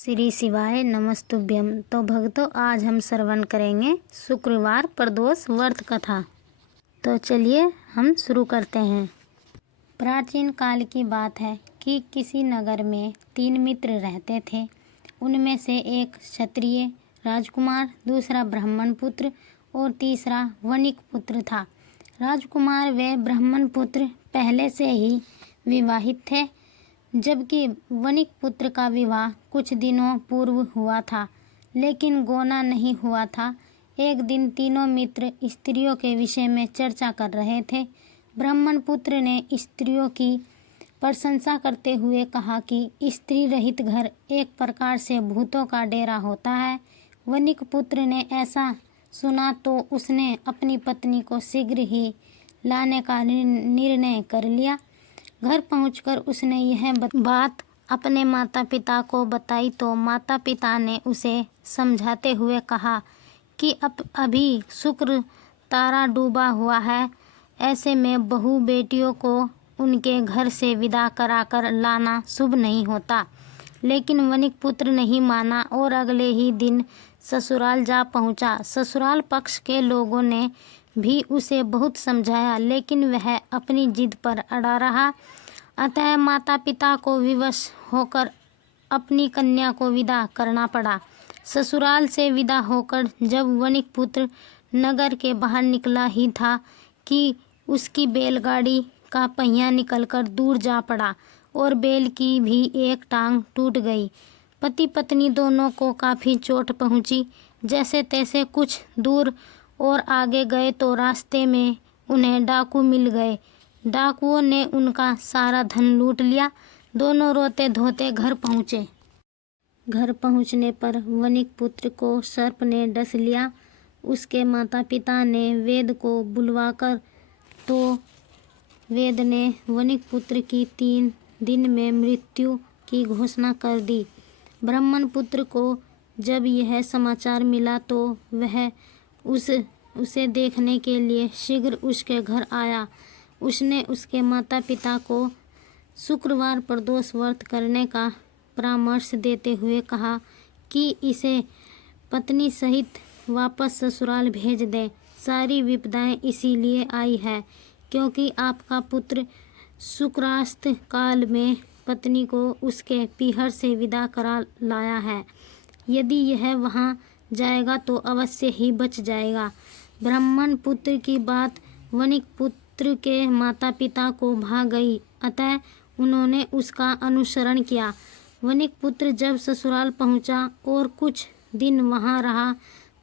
श्री शिवाय नमस्तुभ्यम। तो भक्तों, आज हम श्रवण करेंगे शुक्रवार प्रदोष व्रत कथा। तो चलिए हम शुरू करते हैं। प्राचीन काल की बात है कि किसी नगर में 3 मित्र रहते थे। उनमें से एक क्षत्रिय राजकुमार, दूसरा ब्राह्मण पुत्र और तीसरा वणिक पुत्र था। राजकुमार व ब्राह्मण पुत्र पहले से ही विवाहित थे, जबकि वणिक पुत्र का विवाह कुछ दिनों पूर्व हुआ था, लेकिन गौना नहीं हुआ था। एक दिन तीनों मित्र स्त्रियों के विषय में चर्चा कर रहे थे। ब्राह्मण पुत्र ने स्त्रियों की प्रशंसा करते हुए कहा कि स्त्री रहित घर एक प्रकार से भूतों का डेरा होता है। वणिक पुत्र ने ऐसा सुना तो उसने अपनी पत्नी को शीघ्र ही लाने का निर्णय कर लिया। घर पहुंचकर उसने यह बात अपने माता पिता को बताई तो माता पिता ने उसे समझाते हुए कहा कि अभी शुक्र तारा डूबा हुआ है, ऐसे में बहू बेटियों को उनके घर से विदा कराकर लाना शुभ नहीं होता। लेकिन वणिक पुत्र नहीं माना और अगले ही दिन ससुराल जा पहुंचा। ससुराल पक्ष के लोगों ने भी उसे बहुत समझाया, लेकिन वह अपनी जिद पर अड़ा रहा। अतः माता पिता को विवश होकर अपनी कन्या को विदा करना पड़ा। ससुराल से विदा होकर जब वणिक पुत्र नगर के बाहर निकला ही था कि उसकी बैलगाड़ी का पहिया निकलकर दूर जा पड़ा और बैल की भी एक टांग टूट गई। पति पत्नी दोनों को काफ़ी चोट पहुंची। जैसे तैसे कुछ दूर और आगे गए तो रास्ते में उन्हें डाकू मिल गए। डाकुओं ने उनका सारा धन लूट लिया। दोनों रोते धोते घर पहुँचे। घर पहुँचने पर वणिक पुत्र को सर्प ने डस लिया। उसके माता पिता ने वेद को बुलवाकर तो वेद ने वणिक पुत्र की 3 दिन में मृत्यु की घोषणा कर दी। ब्राह्मण पुत्र को जब यह समाचार मिला तो वह उसे देखने के लिए शीघ्र उसके घर आया। उसने उसके माता पिता को शुक्रवार प्रदोष व्रत करने का परामर्श देते हुए कहा कि इसे पत्नी सहित वापस ससुराल भेज दें। सारी विपदाएं इसीलिए आई है क्योंकि आपका पुत्र शुक्रास्त काल में पत्नी को उसके पीहर से विदा करा लाया है। यदि यह वहां जाएगा तो अवश्य ही बच जाएगा। ब्राह्मण पुत्र की बात वणिक पुत्र के माता पिता को भा गई, अतः उन्होंने उसका अनुसरण किया। वणिक पुत्र जब ससुराल पहुंचा और कुछ दिन वहां रहा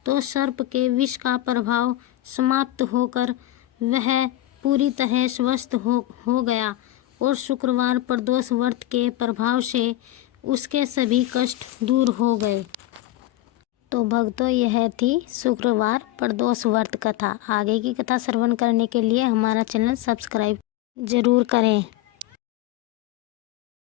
तो सर्प के विष का प्रभाव समाप्त होकर वह पूरी तरह स्वस्थ हो गया और शुक्रवार प्रदोष व्रत के प्रभाव से उसके सभी कष्ट दूर हो गए। तो भक्तों, यह थी शुक्रवार प्रदोष व्रत कथा। आगे की कथा श्रवण करने के लिए हमारा चैनल सब्सक्राइब जरूर करें।